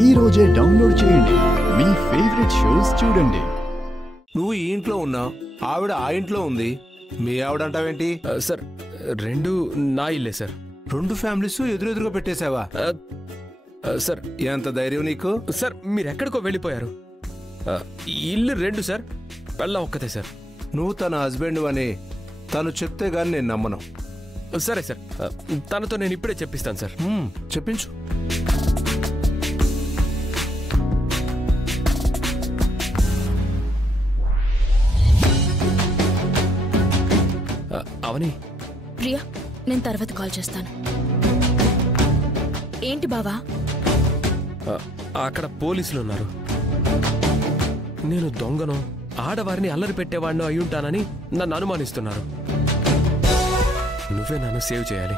ఈ రోజే డౌన్లోడ్ చేయండి. మీ ఫేవరెట్ షోస్ చూడండి. నువ్వు ఈ ఇంట్లో ఉన్నావు, ఆవిడ ఆ ఇంట్లో ఉంది. మీ ఆవిడ అంటావేంటి? సార్, రెండు నా ఇల్లే సార్. రెండు ఫ్యామిలీస్ ఎదురెదురుగా పెట్టేశావా? సార్, ఎంత ధైర్యం నీకు? సార్ మీరు ఎక్కడికో వెళ్ళిపోయారు. ఇల్లు రెండు సార్, పెళ్ళ ఒక్కతే సార్. నువ్వు తన హస్బెండ్ అని తను చెప్తే గాని నేను నమ్మను. సరే సార్, తనతో నేను ఇప్పుడే చెప్పిస్తాను సార్. చెప్పించు. అవని, ప్రియా, నేను తర్వాత కాల్ చేస్తాను. ఏంటి బావా? అక్కడ పోలీసులు ఉన్నారు. నేను దొంగను, ఆడవారిని అల్లరి పెట్టేవాడినో అయ్యుంటానని నన్ను అనుమానిస్తున్నారు. నువ్వే నన్ను సేవ్ చేయాలి.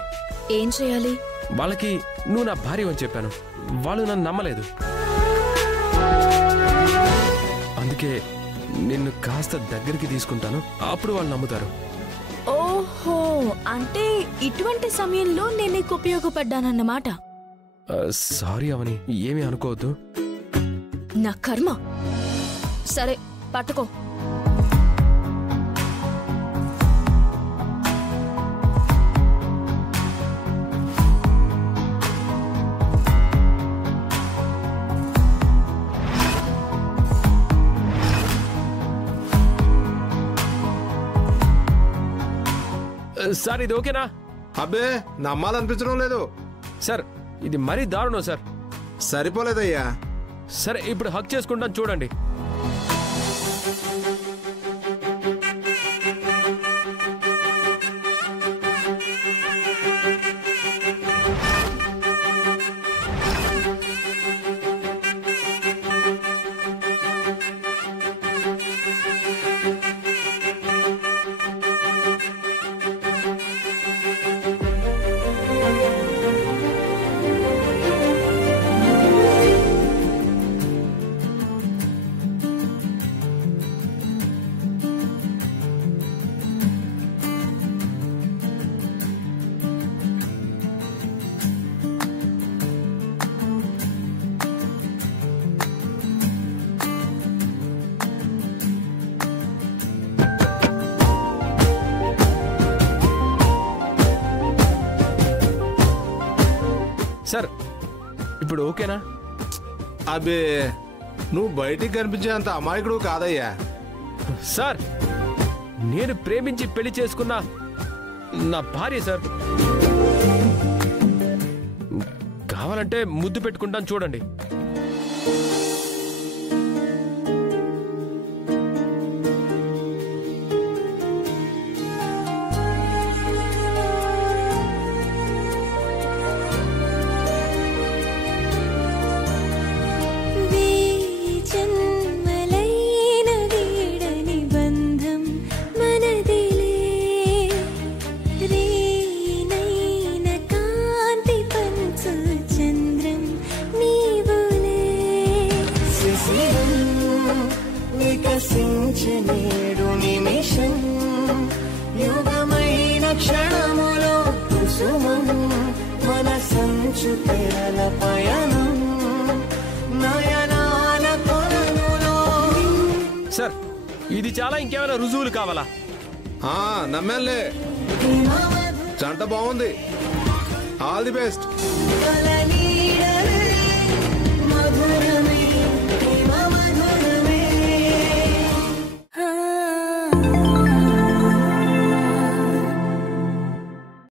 ఏం చేయాలి? వాళ్ళకి నువ్వు నా భార్య అని చెప్పాను. వాళ్ళు నన్ను నమ్మలేదు. అందుకే నిన్ను కాస్త దగ్గరికి తీసుకుంటాను, అప్పుడు వాళ్ళు నమ్ముతారు. ఓహో, అంటే ఇటువంటి సమయంలో నేను నీకు ఉపయోగపడ్డానన్నమాట. సారీ అవని, ఏమీ అనుకోవద్దు. నా కర్మ. సరే, పట్టుకో. సార్, ఇది ఓకేనా? అబ్బే, నమ్మాలనిపించడం లేదు. సార్, ఇది మరీ దారుణం సార్. సరిపోలేదయ్యా. సరే, ఇప్పుడు హక్ చేసుకుంటాను చూడండి. సార్, ఇప్పుడు ఓకేనా? అబ్బే, నువ్వు బయటికి కనిపించేంత అమాయకుడు కాదయ్యా. సార్, నేను ప్రేమించి పెళ్లి చేసుకున్న నా భార్య సార్. కావాలంటే ముద్దు పెట్టుకుంటాను చూడండి. నేడు నిమిషం యుగమైన క్షణములో కుసుమం మన సంచు తెరల పయనం నయనాల కొనములో. సార్, ఇది చాలా, ఇంకేమైనా రుజువులు కావాలా? నమ్మేలే. జంట బాగుంది. All the best.